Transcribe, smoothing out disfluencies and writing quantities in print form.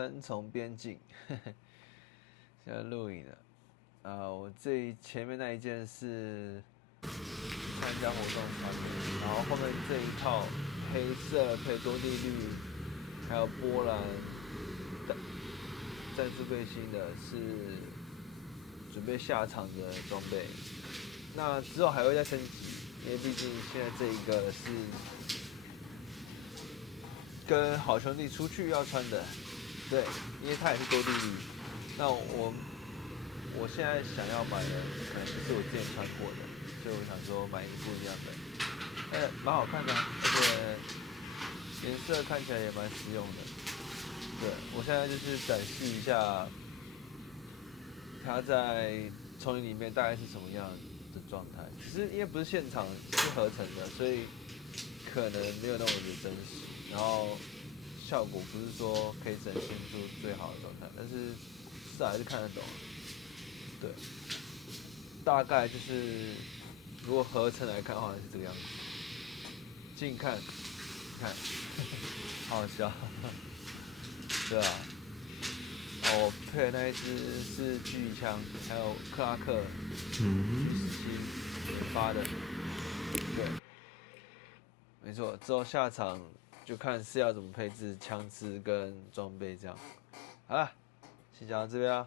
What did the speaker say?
三重边境，现在录影了。我前面那一件是参加活动穿的，然后后面这一套黑色配多利绿，还有波兰战术背心的是准备下场的装备。那之后还会再升级，因为毕竟现在这一个是跟好兄弟出去要穿的，对，因为它也是多利绿。那我现在想要买的可能就是我之前穿过的，所以我想说买一个不一样的，蛮好看的，而且颜色看起来也蛮实用的。对，我现在就是展示一下它在丛林里面大概是什么样的状态。只是因为不是现场是合成的，所以可能没有那么的真实，然后效果不是说可以展现出最好的状态，但是至少还是看得懂。对，大概就是如果合成来看的话是这个样子。近看，看，好好笑，对啊。我配的那一只是狙击枪，还有克拉克 G17研发的，对，没错。之后下场就看是要怎么配置枪支跟装备这样。好了，先讲到这边啊。